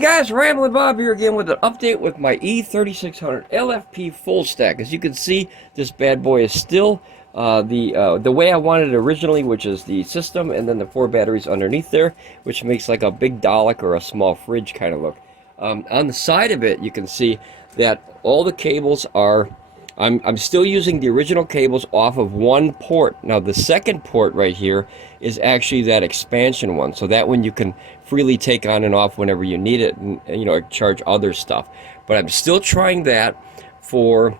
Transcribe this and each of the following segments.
guys, Ramblin Bob here again with an update with my E3600LFP full stack. As you can see, this bad boy is still the way I wanted it originally, which is the system and then the 4 batteries underneath there, which makes like a big Dalek or a small fridge kind of look. On the side of it, you can see that all the cables are, I'm still using the original cables off of one port. Now the second port right here is actually that expansion one, so that one you can freely take on and off whenever you need it, and you know, charge other stuff. But I'm still trying that for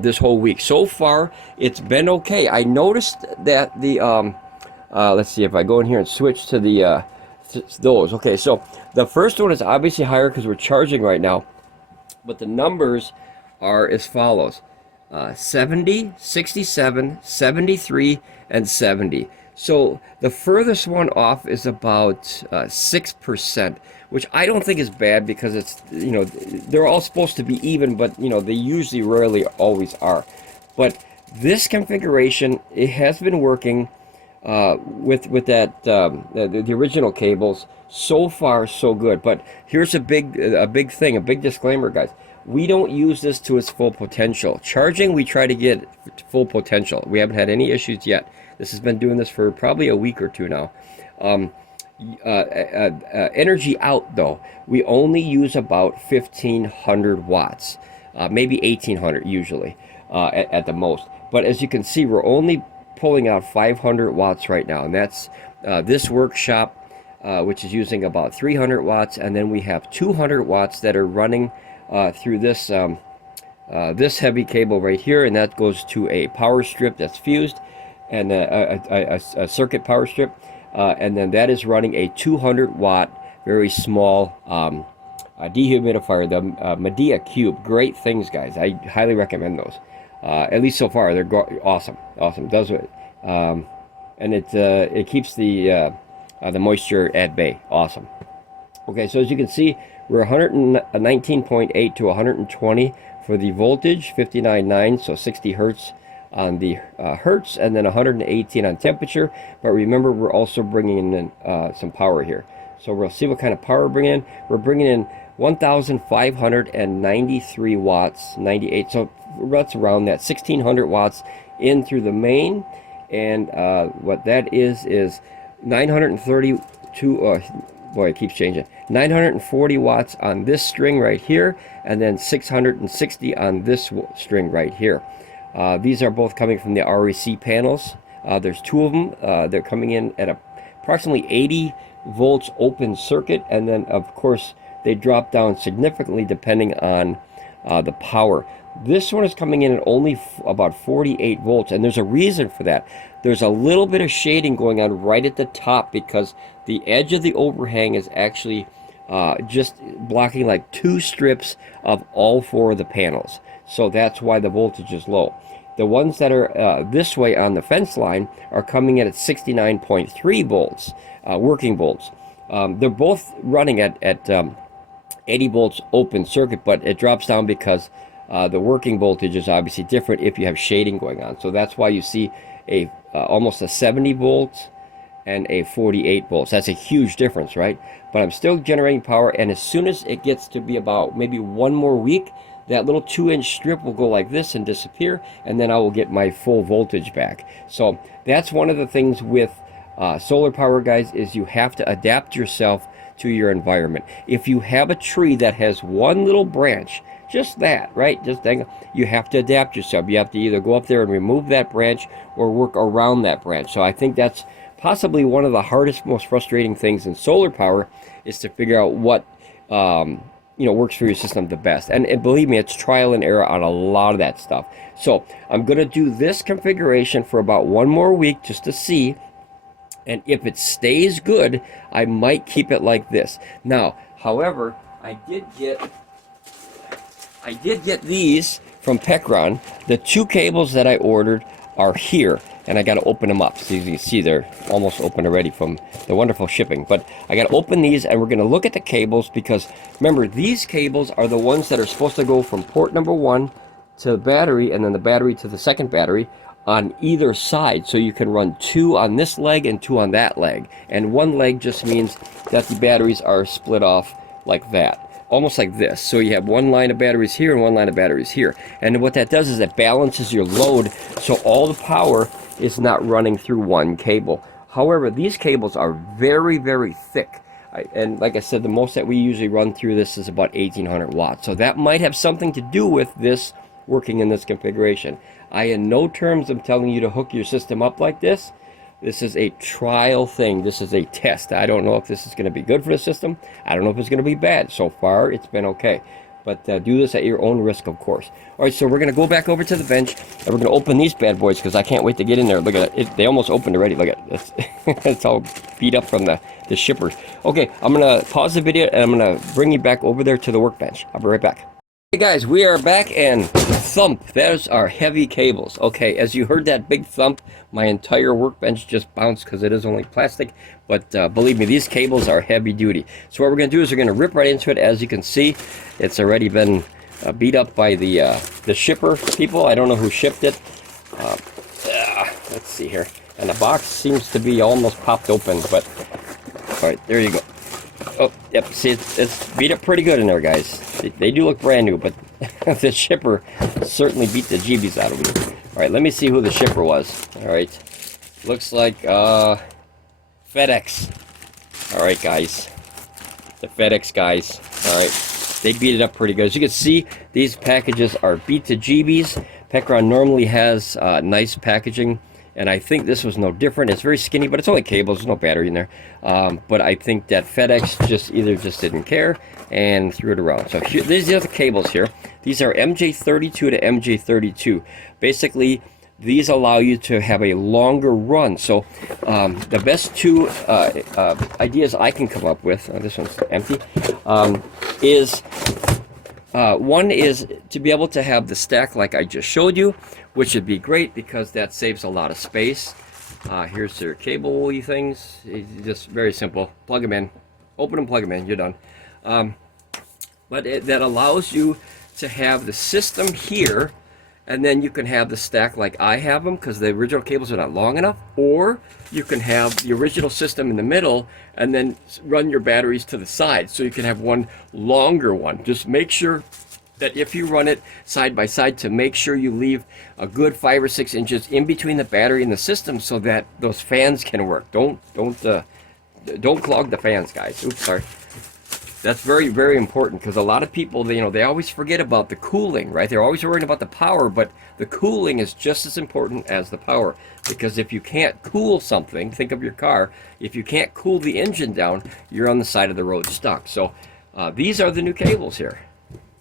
this whole week. So far it's been okay. I noticed that the let's see if I go in here and switch to the those. Okay, so the first one is obviously higher because we're charging right now, but the numbers are as follows: 70, 67, 73, and 70. So the furthest one off is about 6%, which I don't think is bad because it's, you know, they're all supposed to be even, but you know, they usually rarely always are. But this configuration, it has been working with that the original cables. So far so good. But here's a big thing, a big disclaimer, guys. We don't use this to its full potential. Charging, we try to get full potential. We haven't had any issues yet. This has been doing this for probably a week or two now. Energy out, though, we only use about 1,500 watts, maybe 1,800 usually at the most. But as you can see, we're only pulling out 500 watts right now, and that's this workshop, which is using about 300 watts, and then we have 200 watts that are running through this this heavy cable right here, and that goes to a power strip that's fused, and a circuit power strip, and then that is running a 200 watt very small dehumidifier, the Medea Cube. Great things, guys. I highly recommend those. At least so far, they're awesome. Does it, and it keeps the moisture at bay. Awesome. Okay, so as you can see, we're 119.8 to 120 for the voltage, 59.9, so 60 hertz on the hertz, and then 118 on temperature. But remember, we're also bringing in some power here. So we'll see what kind of power we're bringing in. We're bringing in 1,593 watts, 98. So that's around that 1,600 watts in through the main, and what that is 932. Boy, it keeps changing. 940 watts on this string right here, and then 660 on this string right here. These are both coming from the RUIXU panels. There's 2 of them. They're coming in at approximately 80 volts open circuit, and then of course they drop down significantly depending on the power. This one is coming in at only about 48 volts, and there's a reason for that. There's a little bit of shading going on right at the top because the edge of the overhang is actually just blocking like 2 strips of all 4 of the panels. So that's why the voltage is low. The ones that are this way on the fence line are coming in at 69.3 volts, working volts. They're both running at 80 volts open circuit, but it drops down because the working voltage is obviously different if you have shading going on. So that's why you see a almost a 70 volts and a 48 volts. That's a huge difference, right? But I'm still generating power, and as soon as it gets to be about maybe 1 more week, that little 2-inch strip will go like this and disappear, and then I will get my full voltage back. So that's one of the things with solar power, guys, is you have to adapt yourself to your environment. If you have a tree that has one little branch, just that, right? Just that, you have to adapt yourself. You have to either go up there and remove that branch or work around that branch. So I think that's possibly one of the hardest, most frustrating things in solar power, is to figure out what you know, works for your system the best. And believe me, it's trial and error on a lot of that stuff. So I'm going to do this configuration for about 1 more week just to see. And if it stays good, I might keep it like this. Now, however, I did get these from Pecron. The 2 cables that I ordered are here, and I got to open them up. So you can see they're almost open already from the wonderful shipping. But I got to open these, and we're going to look at the cables, because remember, these cables are the ones that are supposed to go from port number 1 to the battery, and then the battery to the second battery on either side. So you can run 2 on this leg and 2 on that leg. And 1 leg just means that the batteries are split off like that, almost like this. So you have one line of batteries here and one line of batteries here. And what that does is it balances your load so all the power is not running through one cable. However, these cables are very, very thick. And like I said, the most that we usually run through this is about 1800 watts. So that might have something to do with this working in this configuration. I in no terms am telling you to hook your system up like this. This is a trial thing. This is a test. I don't know if this is going to be good for the system. I don't know if it's going to be bad. So far, it's been okay. But do this at your own risk, of course. All right, so we're going to go back over to the bench, and we're going to open these bad boys because I can't wait to get in there. Look at it. They almost opened already. Look at it. It's all beat up from the shippers. Okay, I'm going to pause the video, and I'm going to bring you back over there to the workbench. I'll be right back. Hey guys, we are back, and thump, those are heavy cables. Okay, as you heard that big thump, my entire workbench just bounced because it is only plastic, but believe me, these cables are heavy duty. So what we're going to do is we're going to rip right into it. As you can see, it's already been beat up by the shipper people. I don't know who shipped it. Let's see here. And the box seems to be almost popped open, but all right, there you go. Oh, yep, see, it's beat up pretty good in there, guys. They do look brand new, but the shipper certainly beat the jeebies out of them. All right, let me see who the shipper was. All right, looks like FedEx. All right, guys, the FedEx guys. All right, they beat it up pretty good. As you can see, these packages are beat to jeebies. Pecron normally has nice packaging, and I think this was no different. It's very skinny, but it's only cables. There's no battery in there. But I think that FedEx just didn't care and threw it around. So here, these are the cables here. These are MJ32 to MJ32. Basically, these allow you to have a longer run. So the best two ideas I can come up with, this one's empty, is one is to be able to have the stack like I just showed you, which would be great because that saves a lot of space. Here's their cable-y things. It's just very simple. Plug them in, open them, plug them in, you're done. But that allows you to have the system here, and then you can have the stack like I have them because the original cables are not long enough, or you can have the original system in the middle and then run your batteries to the side so you can have one longer one. Just make sure that if you run it side by side, to make sure you leave a good 5 or 6 inches in between the battery and the system so that those fans can work. Don't clog the fans, guys. Oops, sorry. That's very, very important because a lot of people, they always forget about the cooling, right? They're always worrying about the power, but the cooling is just as important as the power. Because if you can't cool something, think of your car, if you can't cool the engine down, you're on the side of the road stuck. So these are the new cables here.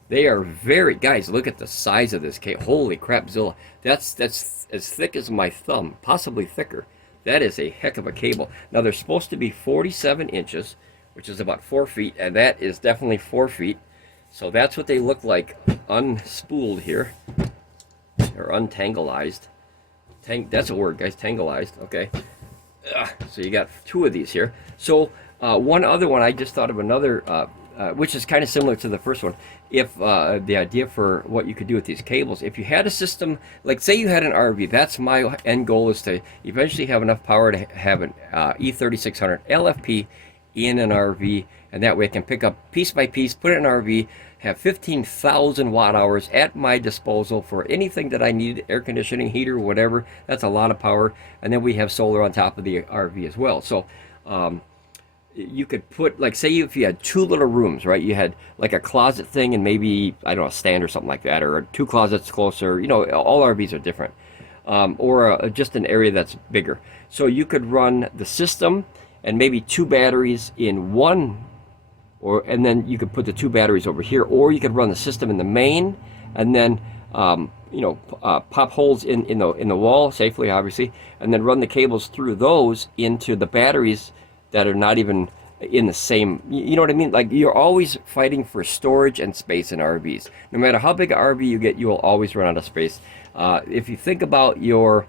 They are very, guys, look at the size of this cable. Holy crap, Zilla. That's as thick as my thumb, possibly thicker. That is a heck of a cable. Now, they're supposed to be 47 inches, which is about 4 feet, and that is definitely 4 feet. So that's what they look like unspooled here, or untangleized. That's a word, guys, tangleized, okay. So you got 2 of these here. So one other one, I just thought of another, which is kind of similar to the first one. If the idea for what you could do with these cables, if you had a system, like say you had an RV, that's my end goal, is to eventually have enough power to have an E3600LFP in an RV, and that way I can pick up piece by piece, put it in an RV, have 15,000 watt hours at my disposal for anything that I need, air conditioning, heater, whatever. That's a lot of power, and then we have solar on top of the RV as well. So you could put, like, say if you had 2 little rooms, right? You had like a closet thing and maybe, I don't know, a stand or something like that, or 2 closets closer. All RVs are different. Or just an area that's bigger. So you could run the system and maybe 2 batteries in one, and then you could put the 2 batteries over here, or you could run the system in the main, and then pop holes in the wall safely, obviously, and then run the cables through those into the batteries that are not even in the same, you know what I mean? Like, you're always fighting for storage and space in RVs. No matter how big an RV you get, you will always run out of space. If you think about your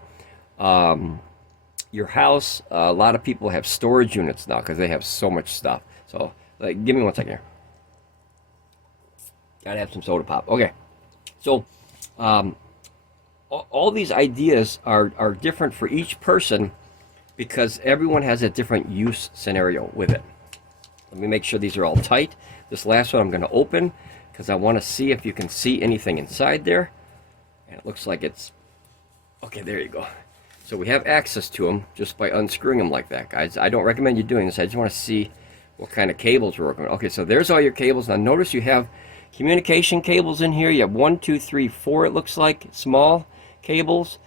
house, a lot of people have storage units now because they have so much stuff. So, like, give me 1 second here. Gotta have some soda pop. Okay. So, all these ideas are different for each person because everyone has a different use scenario with it. Let me make sure these are all tight. This last one I'm going to open because I want to see if you can see anything inside there. And it looks like it's... Okay, there you go. So we have access to them just by unscrewing them like that, guys. I don't recommend you doing this. I just want to see what kind of cables we're working with. Okay, so there's all your cables. Now notice you have communication cables in here. You have 1, 2, 3, 4, it looks like, small cables.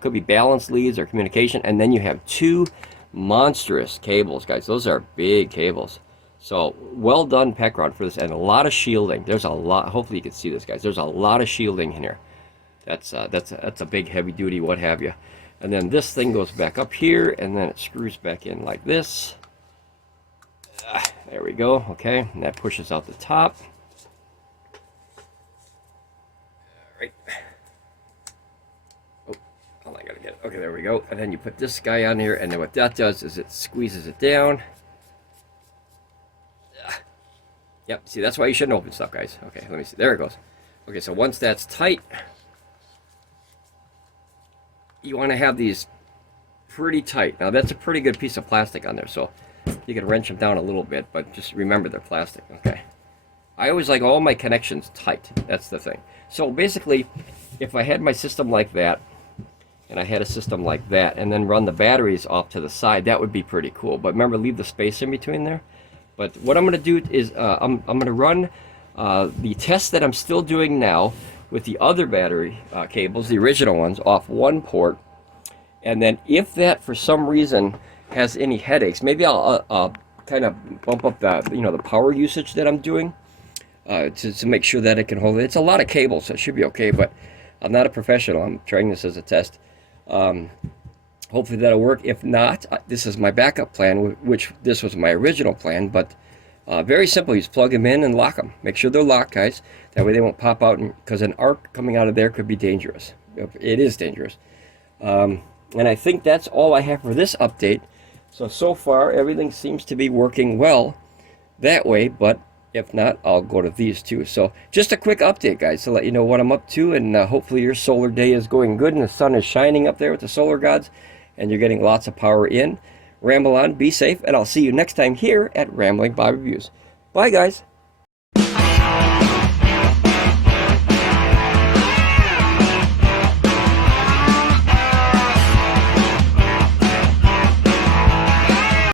Could be balance leads or communication. And then you have 2 monstrous cables, guys. Those are big cables. So well done, Pecron, for this. And a lot of shielding. There's a lot. Hopefully you can see this, guys. There's a lot of shielding in here. That's a big heavy duty what have you. And then this thing goes back up here, and then it screws back in like this. There we go. Okay, and that pushes out the top. All right. Oh, I gotta get it. Okay, there we go. And then you put this guy on here, and then what that does is it squeezes it down. Yep. See, that's why you shouldn't open stuff, guys. Okay, let me see. There it goes. Okay, so once that's tight, you want to have these pretty tight. Now that's a pretty good piece of plastic on there, so you can wrench them down a little bit, but just remember they're plastic. Okay, I always like all my connections tight. That's the thing. So basically, if I had my system like that, and I had a system like that, and then run the batteries off to the side, that would be pretty cool. But remember, leave the space in between there. But what I'm going to do is I'm going to run the test that I'm still doing now with the other battery cables, the original ones, off one port. And then if that for some reason has any headaches, maybe I'll kind of bump up the the power usage that I'm doing to make sure that it can hold it. It's a lot of cables, so it should be okay, but I'm not a professional. I'm trying this as a test. Hopefully that'll work. If not, this is my backup plan, which this was my original plan, but very simple. You just plug them in and lock them. Make sure they're locked, guys. That way they won't pop out, because an arc coming out of there could be dangerous. It is dangerous. And I think that's all I have for this update. So far, everything seems to be working well that way, but if not, I'll go to these two. So just a quick update, guys, to let you know what I'm up to, and hopefully your solar day is going good, and the sun is shining up there with the solar gods, and you're getting lots of power in. Ramble on, be safe, and I'll see you next time here at Ramblin Bob Reviews. Bye, guys.